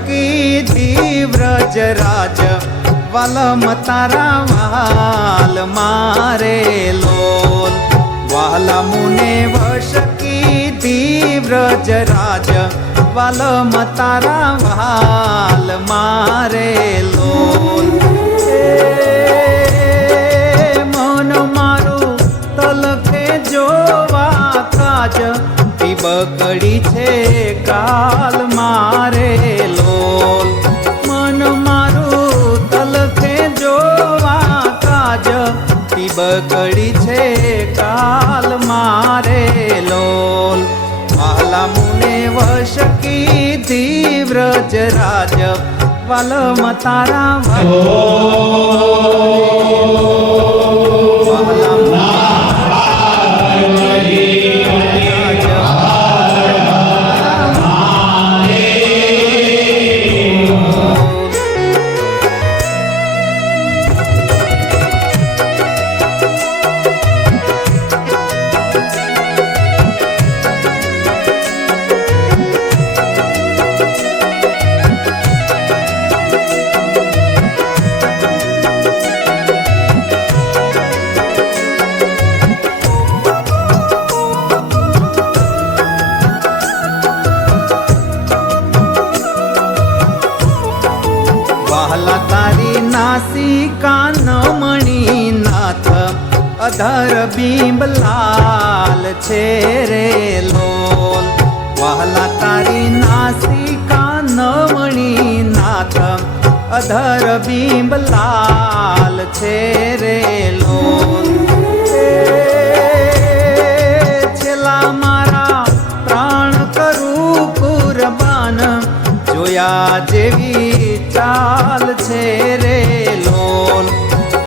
કીધી વ્રજ રાજ વલમ તારા વાલ મારે લોલ વાલ મુને વશ કીધી વ્રજ રાજ વલમ તારા વાલ મારે લોલ મન મારું તલખે જોવા કાજ પીબકડી છે કાલ મારે પીબકડી છે કાલ મારે લોલ. વાલા મુને વશ કીધી રાજ. વલમ તારા વહાલા તારી નાસિકા નમણી નાથ, અધર બિંબ લાલ છે રે લોલ. વાહલા તારી નાસિકા નમણી નાથ, અધર બિંબ લાલ છે રે લોલ. છેલા મારા પ્રાણ કરું કુરબાન, જોયા જેવી i'll take solitaire.